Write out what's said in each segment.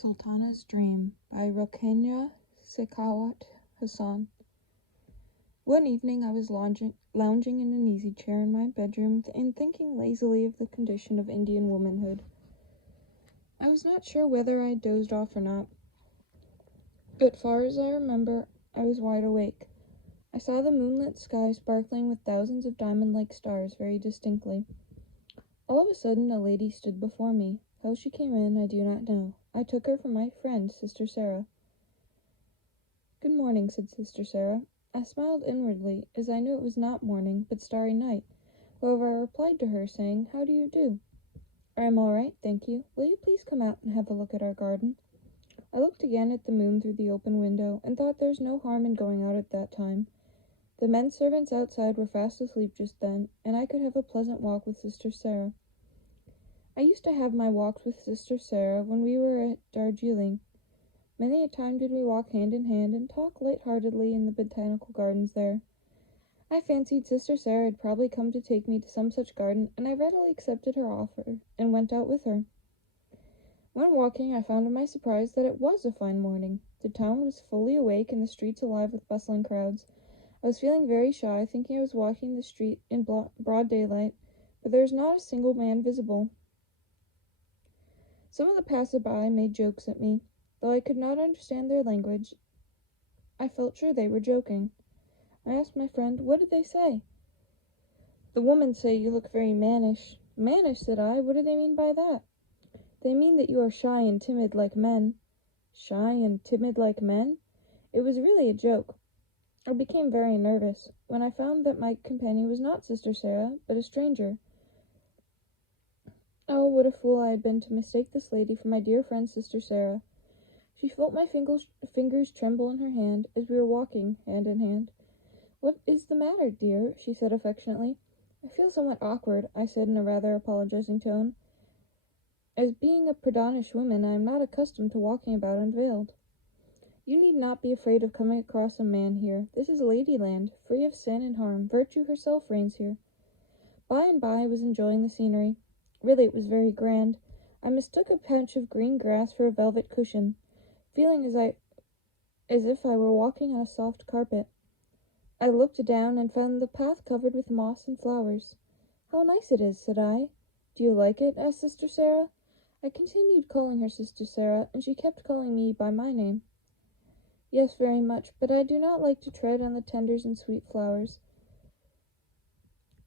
Sultana's Dream by Rokheye, Shekhawat, Hossain. One evening I was lounging in an easy chair in my bedroom and thinking lazily of the condition of Indian womanhood. I was not sure whether I had dozed off or not, but far as I remember, I was wide awake. I saw the moonlit sky sparkling with thousands of diamond-like stars very distinctly. All of a sudden, a lady stood before me. How she came in, I do not know. I took her for my friend, Sister Sarah. "Good morning," said Sister Sarah. I smiled inwardly, as I knew it was not morning, but starry night. However, I replied to her, saying, "How do you do?" "I am all right, thank you. Will you please come out and have a look at our garden?" I looked again at the moon through the open window, and thought there was no harm in going out at that time. The men servants outside were fast asleep just then, and I could have a pleasant walk with Sister Sarah. I used to have my walks with Sister Sarah when we were at Darjeeling. Many a time did we walk hand in hand and talk light-heartedly in the botanical gardens there. I fancied Sister Sarah had probably come to take me to some such garden, and I readily accepted her offer and went out with her. When walking, I found to my surprise that it was a fine morning. The town was fully awake and the streets alive with bustling crowds. I was feeling very shy, thinking I was walking the street in broad daylight, but there was not a single man visible. Some of the passers-by made jokes at me. Though I could not understand their language, I felt sure they were joking. I asked my friend, "What did they say?" "The women say you look very mannish." "Mannish," said I. "What do they mean by that?" "They mean that you are shy and timid like men." Shy and timid like men? It was really a joke. I became very nervous when I found that my companion was not Sister Sarah, but a stranger. Oh, what a fool I had been to mistake this lady for my dear friend Sister Sarah. She felt my fingers tremble in her hand as we were walking hand in hand. "What is the matter, dear?" she said affectionately. "I feel somewhat awkward," I said in a rather apologizing tone. "As being a Pradanish woman, I am not accustomed to walking about unveiled." "You need not be afraid of coming across a man here. This is Ladyland, free of sin and harm. Virtue herself reigns here." By and by I was enjoying the scenery. Really, it was very grand. I mistook a patch of green grass for a velvet cushion, feeling as if I were walking on a soft carpet. I looked down and found the path covered with moss and flowers. "How nice it is," said I. "Do you like it?" asked Sister Sarah. I continued calling her Sister Sarah, and she kept calling me by my name. "Yes, very much, but I do not like to tread on the tender and sweet flowers."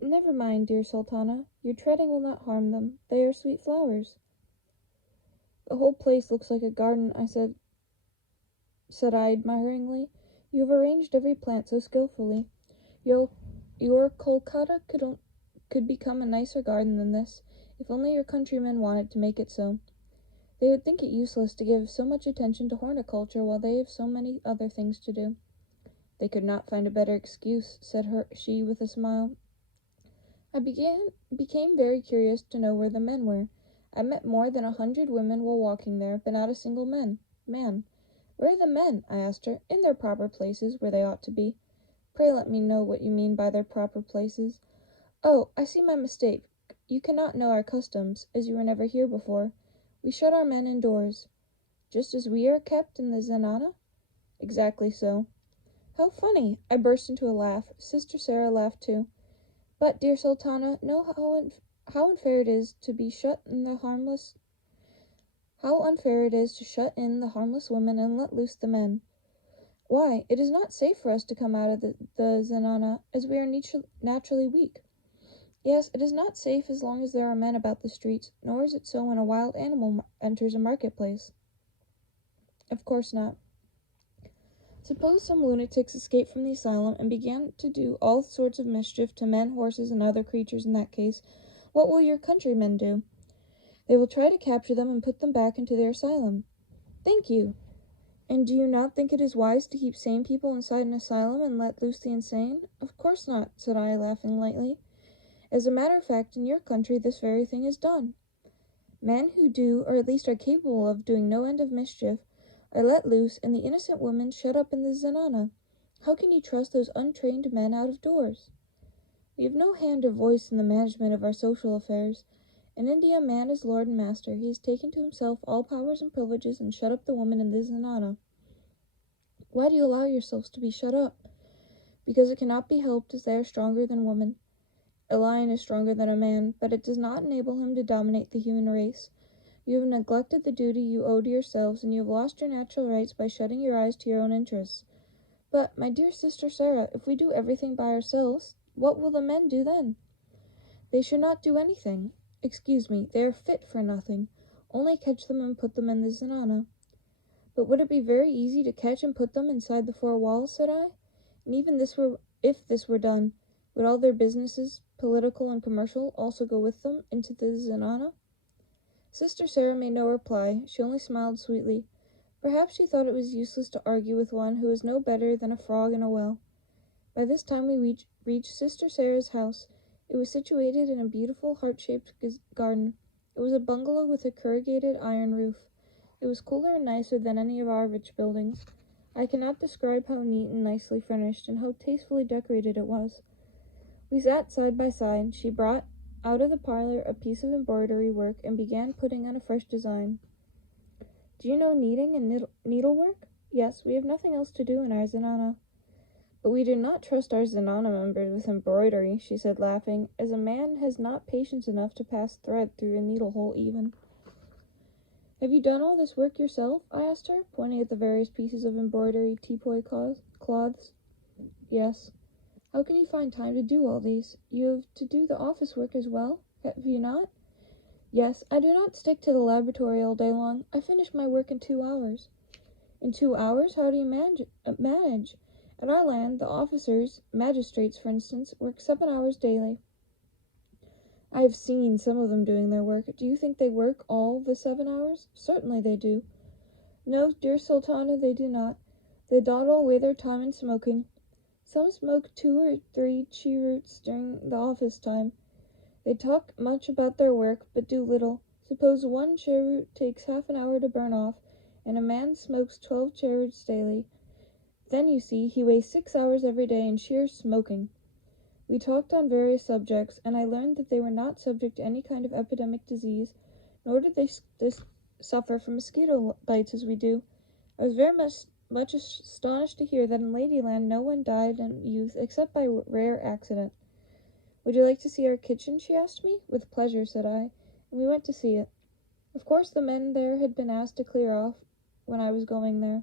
"Never mind, dear Sultana. Your treading will not harm them. They are sweet flowers." "The whole place looks like a garden," said I admiringly. "You have arranged every plant so skillfully. Your Kolkata could become a nicer garden than this, if only your countrymen wanted to make it so. They would think it useless to give so much attention to horticulture while they have so many other things to do." "They could not find a better excuse," said she with a smile. I became very curious to know where the men were. I met more than 100 women while walking there, but not a single man. "Where are the men?" I asked her. "In their proper places, where they ought to be." "Pray let me know what you mean by their proper places." "Oh, I see my mistake. You cannot know our customs, as you were never here before. We shut our men indoors." "Just as we are kept in the zenana?" "Exactly so." "How funny!" I burst into a laugh. Sister Sarah laughed too. "But, dear Sultana, know how unfair it is to shut in the harmless women and let loose the men." "Why, it is not safe for us to come out of the zenana, as we are naturally weak." "Yes, it is not safe as long as there are men about the streets, nor is it so when a wild animal enters a marketplace." "Of course not." "Suppose some lunatics escape from the asylum and begin to do all sorts of mischief to men, horses, and other creatures. In that case, what will your countrymen do?" "They will try to capture them and put them back into their asylum." "Thank you. And do you not think it is wise to keep sane people inside an asylum and let loose the insane?" "Of course not," said I, laughing lightly. "As a matter of fact, in your country this very thing is done. Men who do, or at least are capable of doing no end of mischief, are let loose, and the innocent women shut up in the zenana. How can you trust those untrained men out of doors?" "We have no hand or voice in the management of our social affairs. In India, man is lord and master. He has taken to himself all powers and privileges and shut up the woman in the zenana. Why do you allow yourselves to be shut up? Because it cannot be helped, as they are stronger than woman. A lion is stronger than a man, but it does not enable him to dominate the human race. You have neglected the duty you owe to yourselves, and you have lost your natural rights by shutting your eyes to your own interests. But, my dear sister Sarah, if we do everything by ourselves, what will the men do then? They should not do anything. Excuse me, they are fit for nothing. Only catch them and put them in the zenana. But would it be very easy to catch and put them inside the four walls, said I? And even if this were done, would all their businesses, political and commercial, also go with them into the zenana? Sister Sarah made no reply. She only smiled sweetly. Perhaps she thought it was useless to argue with one who was no better than a frog in a well. By this time we reached Sister Sarah's house. It was situated in a beautiful heart-shaped garden. It was a bungalow with a corrugated iron roof. It was cooler and nicer than any of our rich buildings. I cannot describe how neat and nicely furnished and how tastefully decorated it was. We sat side by side. She brought out of the parlor a piece of embroidery work and began putting on a fresh design. Do you know knitting and needlework? Yes, we have nothing else to do in our zenana. But we do not trust our zenana members with embroidery, she said, laughing, as a man has not patience enough to pass thread through a needle hole even. Have you done all this work yourself? I asked her, pointing at the various pieces of embroidery teapoy cloths. Yes. How can you find time to do all these? You have to do the office work as well, have you not? Yes, I do not stick to the laboratory all day long. I finish my work in 2 hours. In 2 hours? How do you manage? At our land, the officers, magistrates for instance, work 7 hours daily. I have seen some of them doing their work. Do you think they work all the 7 hours? Certainly they do. No, dear Sultana, they do not. They dawdle away their time in smoking. Some smoke 2 or 3 cheroots during the office time. They talk much about their work, but do little. Suppose 1 cheroot takes half an hour to burn off, and a man smokes 12 cheroots daily. Then, you see, he wastes 6 hours every day in sheer smoking. We talked on various subjects, and I learned that they were not subject to any kind of epidemic disease, nor did they suffer from mosquito bites as we do. I was very much astonished to hear that in Ladyland no one died in youth except by rare accident. Would you like to see our kitchen? She asked me. With pleasure, said I, and we went to see it. Of course the men there had been asked to clear off when I was going there.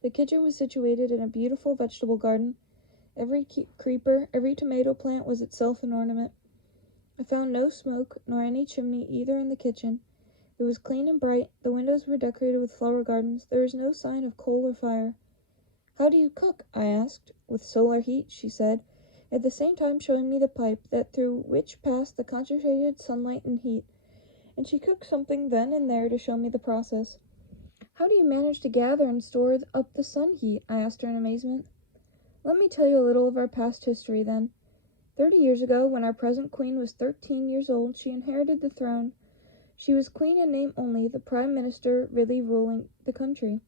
The kitchen was situated in a beautiful vegetable garden. Every creeper, every tomato plant was itself an ornament. I found no smoke, nor any chimney either in the kitchen. It was clean and bright. The windows were decorated with flower gardens. There was no sign of coal or fire. How do you cook? I asked. With solar heat, she said, at the same time showing me the pipe that through which passed the concentrated sunlight and heat. And she cooked something then and there to show me the process. How do you manage to gather and store up the sun heat? I asked her in amazement. Let me tell you a little of our past history, then. 30 years ago, when our present queen was 13 years old, she inherited the throne. She was queen in name only, the prime minister really ruling the country.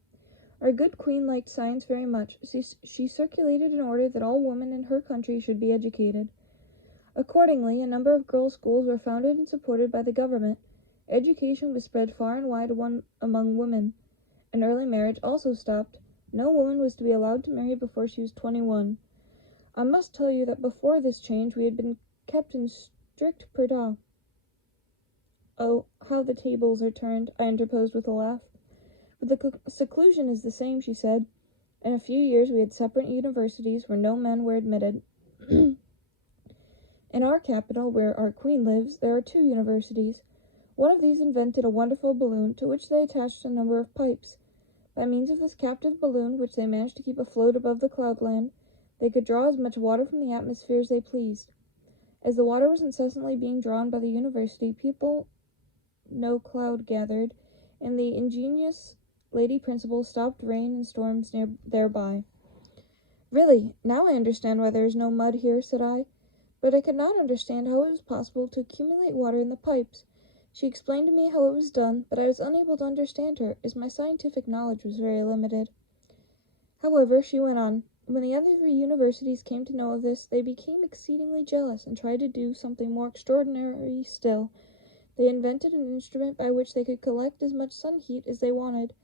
Our good queen liked science very much. She circulated an order that all women in her country should be educated. Accordingly, a number of girls' schools were founded and supported by the government. Education was spread far and wide among women. And early marriage also stopped. No woman was to be allowed to marry before she was 21. I must tell you that before this change we had been kept in strict purdah. Oh, how the tables are turned, I interposed with a laugh. But the seclusion is the same, she said. In a few years we had separate universities where no men were admitted. In our capital, where our queen lives, there are 2 universities. One of these invented a wonderful balloon to which they attached a number of pipes. By means of this captive balloon, which they managed to keep afloat above the cloudland, they could draw as much water from the atmosphere as they pleased. As the water was incessantly being drawn by the university, no cloud gathered, and the ingenious lady principal stopped rain and storms thereby. Really, now I understand why there is no mud here, said I, but I could not understand how it was possible to accumulate water in the pipes. She explained to me how it was done, but I was unable to understand her, as my scientific knowledge was very limited. However, she went on, when the other universities came to know of this, they became exceedingly jealous and tried to do something more extraordinary still. They invented an instrument by which they could collect as much sun heat as they wanted,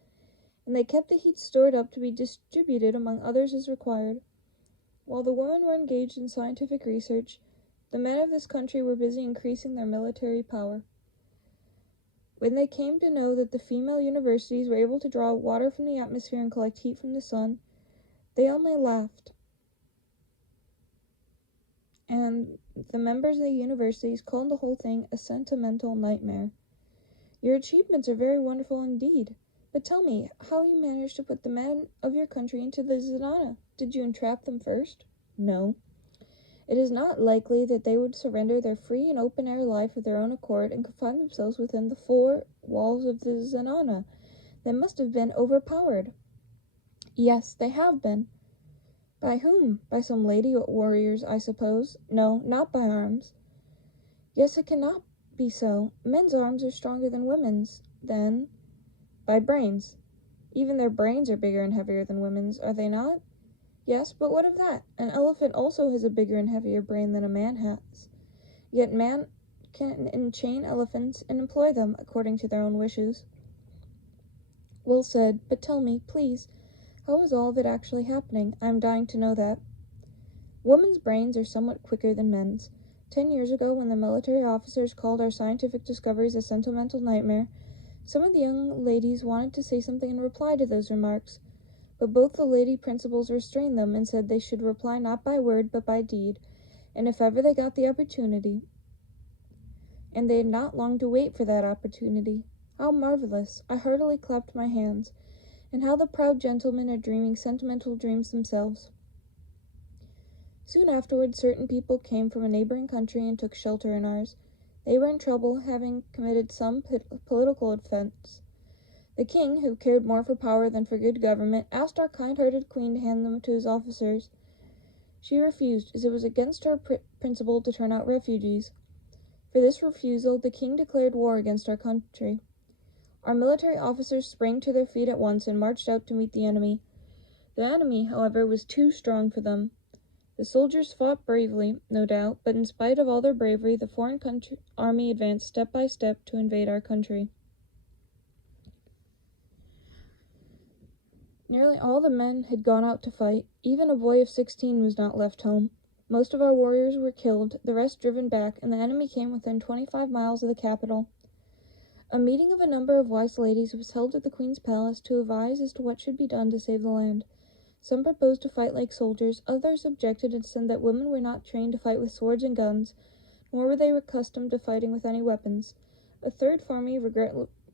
and they kept the heat stored up to be distributed among others as required. While the women were engaged in scientific research, the men of this country were busy increasing their military power. When they came to know that the female universities were able to draw water from the atmosphere and collect heat from the sun, they only laughed. And the members of the universities called the whole thing a sentimental nightmare. Your achievements are very wonderful indeed, but tell me how you managed to put the men of your country into the Sultana. Did you entrap them first? No. It is not likely that they would surrender their free and open-air life of their own accord and confine themselves within the 4 walls of the Sultana. They must have been overpowered. Yes, they have been. By whom? By some lady warriors, I suppose. No, not by arms. Yes, it cannot be so. Men's arms are stronger than women's. Then, by brains. Even their brains are bigger and heavier than women's, are they not? Yes, but what of that? An elephant also has a bigger and heavier brain than a man has. Yet man can enchain elephants and employ them according to their own wishes. Well said, but tell me, please, how is all of it actually happening? I am dying to know that. Women's brains are somewhat quicker than men's. 10 years ago, when the military officers called our scientific discoveries a sentimental nightmare, some of the young ladies wanted to say something in reply to those remarks, but both the lady principals restrained them and said they should reply not by word but by deed, and if ever they got the opportunity. And they had not long to wait for that opportunity. How marvelous! I heartily clapped my hands. And how the proud gentlemen are dreaming sentimental dreams themselves. Soon afterwards, certain people came from a neighboring country and took shelter in ours. They were in trouble, having committed some political offense. The king, who cared more for power than for good government, asked our kind-hearted queen to hand them to his officers. She refused, as it was against her principle to turn out refugees. For this refusal, the king declared war against our country. Our military officers sprang to their feet at once and marched out to meet the enemy. The enemy, however, was too strong for them. The soldiers fought bravely, no doubt, but in spite of all their bravery, the foreign army advanced step by step to invade our country. Nearly all the men had gone out to fight. Even a boy of 16 was not left home. Most of our warriors were killed, the rest driven back, and the enemy came within 25 miles of the capital. A meeting of a number of wise ladies was held at the Queen's palace to advise as to what should be done to save the land. Some proposed to fight like soldiers, others objected and said that women were not trained to fight with swords and guns, nor were they accustomed to fighting with any weapons. A third farmer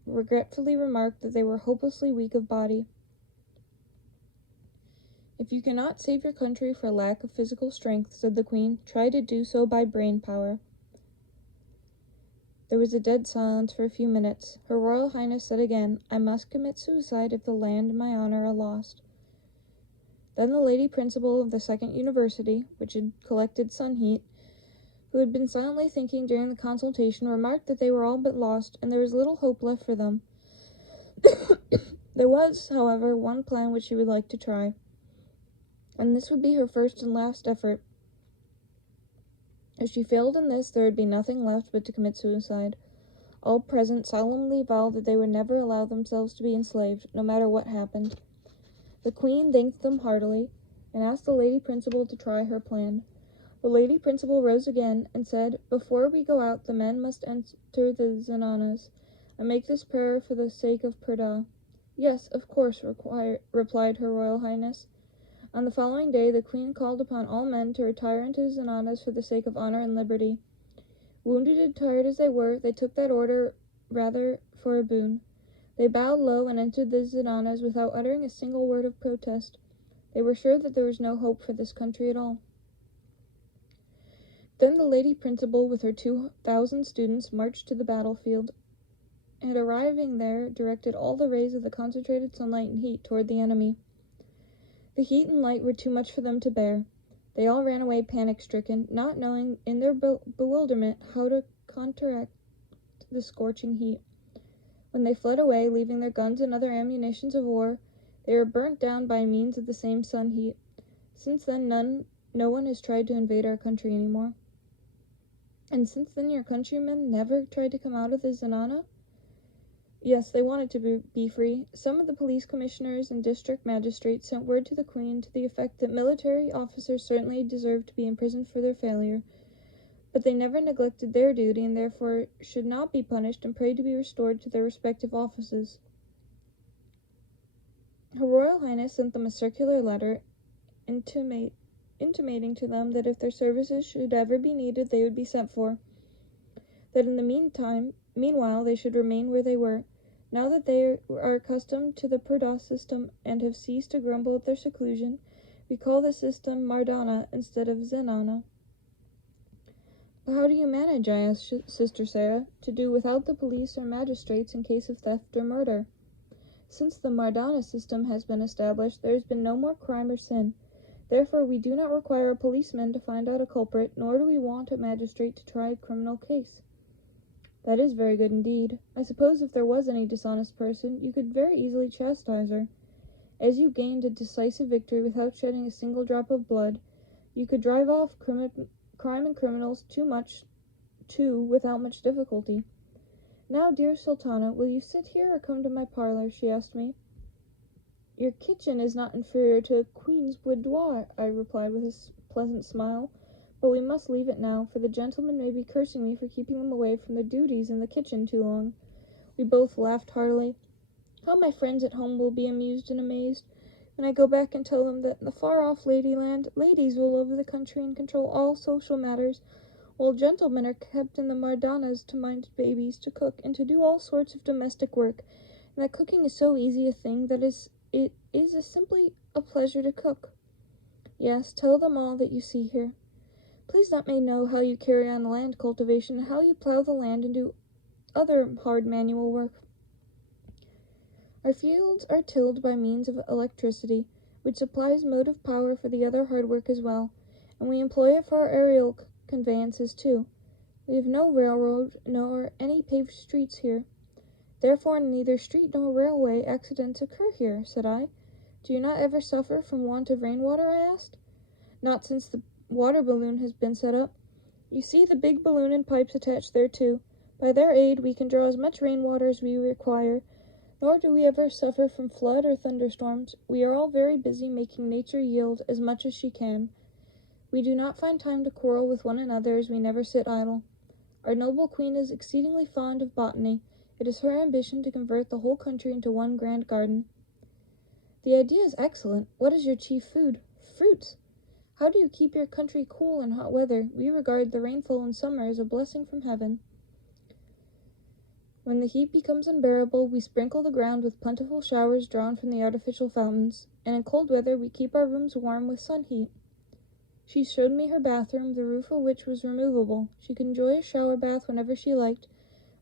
regretfully remarked that they were hopelessly weak of body. If you cannot save your country for lack of physical strength, said the Queen, try to do so by brain power. There was a dead silence for a few minutes. Her Royal Highness said again, I must commit suicide if the land and my honor are lost. Then the lady principal of the second university, which had collected sun heat, who had been silently thinking during the consultation, remarked that they were all but lost, and there was little hope left for them. There was, however, one plan which she would like to try, and this would be her first and last effort. If she failed in this, there would be nothing left but to commit suicide. All present solemnly vowed that they would never allow themselves to be enslaved, no matter what happened. The Queen thanked them heartily, and asked the lady principal to try her plan. The lady principal rose again, and said, Before we go out, the men must enter the zananas. I make this prayer for the sake of Purdah. Yes, of course, replied Her Royal Highness. On the following day, the Queen called upon all men to retire into the zananas for the sake of honor and liberty. Wounded and tired as they were, they took that order rather for a boon. They bowed low and entered the zananas without uttering a single word of protest. They were sure that there was no hope for this country at all. Then the lady principal, with her 2,000 students, marched to the battlefield, and arriving there, directed all the rays of the concentrated sunlight and heat toward the enemy. The heat and light were too much for them to bear. They all ran away panic-stricken, not knowing, in their bewilderment, how to counteract the scorching heat. When they fled away, leaving their guns and other ammunitions of war, they were burnt down by means of the same sun heat. Since then, no one has tried to invade our country anymore. And since then your countrymen never tried to come out of the Zenana? Yes, they wanted to be free. Some of the police commissioners and district magistrates sent word to the Queen to the effect that military officers certainly deserved to be imprisoned for their failure, but they never neglected their duty and therefore should not be punished and prayed to be restored to their respective offices. Her Royal Highness sent them a circular letter intimating to them that if their services should ever be needed, they would be sent for. That in the meanwhile, they should remain where they were. Now that they are accustomed to the Perdas system and have ceased to grumble at their seclusion, we call the system Mardana instead of Zenana. But how do you manage, I asked Sister Sarah, to do without the police or magistrates in case of theft or murder? Since the Mardana system has been established, there has been no more crime or sin. Therefore, we do not require a policeman to find out a culprit, nor do we want a magistrate to try a criminal case. That is very good indeed. I suppose if there was any dishonest person, you could very easily chastise her. As you gained a decisive victory without shedding a single drop of blood, you could drive off crime and criminals too without much difficulty. Now, dear Sultana, will you sit here or come to my parlor? She asked me. Your kitchen is not inferior to a queen's boudoir, I replied with a pleasant smile, but we must leave it now, for the gentlemen may be cursing me for keeping them away from their duties in the kitchen too long. We both laughed heartily. How my friends at home will be amused and amazed when I go back and tell them that in the far-off Ladyland, ladies rule over the country and control all social matters, while gentlemen are kept in the Mardanas to mind babies, to cook, and to do all sorts of domestic work, and that cooking is so easy a thing that it is simply a pleasure to cook. Yes, tell them all that you see here. Please let me know how you carry on land cultivation, and how you plow the land and do other hard manual work. Our fields are tilled by means of electricity, which supplies motive power for the other hard work as well, and we employ it for our aerial conveyances too. We have no railroad nor any paved streets here. Therefore neither street nor railway accidents occur here, said I. Do you not ever suffer from want of rainwater? I asked. Not since the water balloon has been set up. You see the big balloon and pipes attached thereto. By their aid we can draw as much rainwater as we require, nor do we ever suffer from flood or thunderstorms. We are all very busy making nature yield as much as she can. We do not find time to quarrel with one another, as we never sit idle. Our noble queen is exceedingly fond of botany. It is her ambition to convert the whole country into one grand garden. The idea is excellent. What is your chief food? Fruits. How do you keep your country cool in hot weather? We regard the rainfall in summer as a blessing from heaven. When the heat becomes unbearable, we sprinkle the ground with plentiful showers drawn from the artificial fountains, and in cold weather we keep our rooms warm with sun heat. She showed me her bathroom, the roof of which was removable. She could enjoy a shower bath whenever she liked,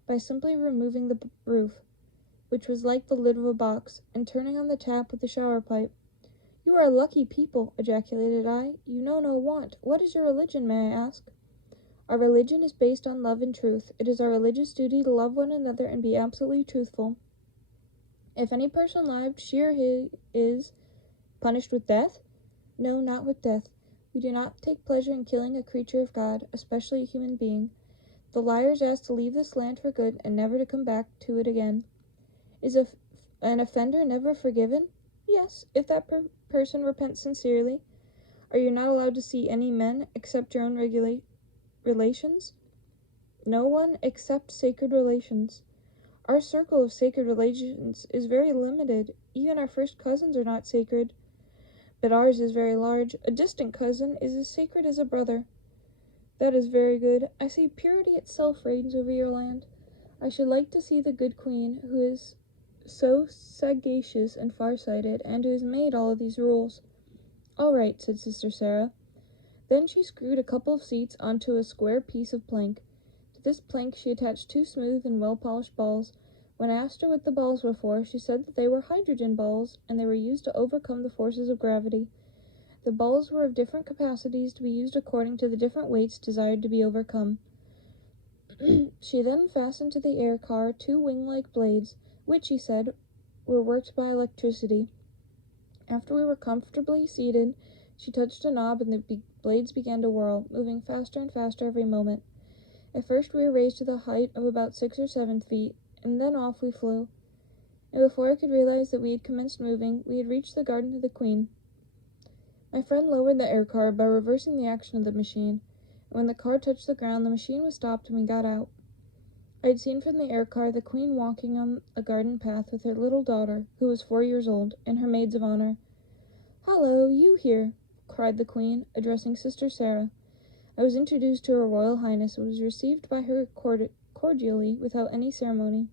by simply removing the roof, which was like the lid of a box, and turning on the tap with the shower pipe. You are a lucky people, ejaculated I. You know no want. What is your religion, may I ask? Our religion is based on love and truth. It is our religious duty to love one another and be absolutely truthful. If any person lied, she or he is punished with death? No, not with death. We do not take pleasure in killing a creature of God, especially a human being. The liar is asked to leave this land for good and never to come back to it again. Is an offender never forgiven? Yes, if that person repents sincerely. Are you not allowed to see any men except your own relations? No one except sacred relations. Our circle of sacred relations is very limited. Even our first cousins are not sacred. But ours is very large. A distant cousin is as sacred as a brother. That is very good. I see purity itself reigns over your land. I should like to see the good queen, who is so sagacious and far-sighted, and who has made all of these rules. All right, said Sister Sarah. Then she screwed a couple of seats onto a square piece of plank. To this plank she attached two smooth and well-polished balls. When I asked her what the balls were for, she said that they were hydrogen balls, and they were used to overcome the forces of gravity. The balls were of different capacities to be used according to the different weights desired to be overcome. She then fastened to the air car two wing-like blades, which, she said, were worked by electricity. After we were comfortably seated, she touched a knob and the blades began to whirl, moving faster and faster every moment. At first we were raised to the height of about 6 or 7 feet, and then off we flew. And before I could realize that we had commenced moving, we had reached the garden of the Queen. My friend lowered the air car by reversing the action of the machine, and when the car touched the ground, the machine was stopped and we got out. I had seen from the air car the Queen walking on a garden path with her little daughter, who was 4 years old, and her maids of honor. "Hello, you here," cried the Queen, addressing Sister Sarah. I was introduced to Her Royal Highness and was received by her cordially without any ceremony.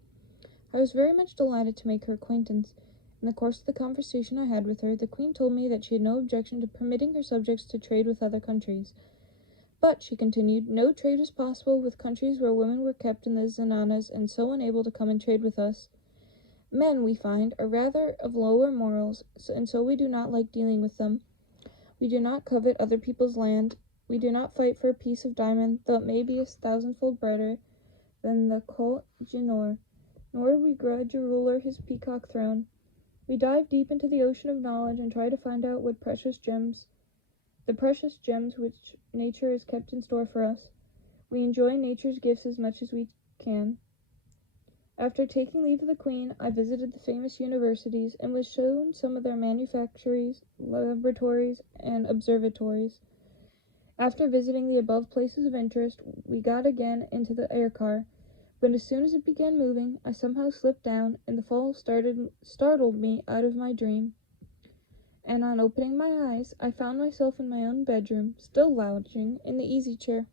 I was very much delighted to make her acquaintance. In the course of the conversation I had with her, the Queen told me that she had no objection to permitting her subjects to trade with other countries. But, she continued, no trade was possible with countries where women were kept in the zenanas and so unable to come and trade with us. Men, we find, are rather of lower morals, and so we do not like dealing with them. We do not covet other people's land. We do not fight for a piece of diamond, though it may be 1,000-fold brighter than the Koh Jinor, nor do we grudge a ruler his peacock throne. We dive deep into the ocean of knowledge and try to find out the precious gems which nature has kept in store for us. We enjoy nature's gifts as much as we can. After taking leave of the Queen, I visited the famous universities and was shown some of their manufactories, laboratories, and observatories. After visiting the above places of interest, we got again into the air car, but as soon as it began moving, I somehow slipped down, and the fall startled me out of my dream. And on opening my eyes, I found myself in my own bedroom, still lounging in the easy chair.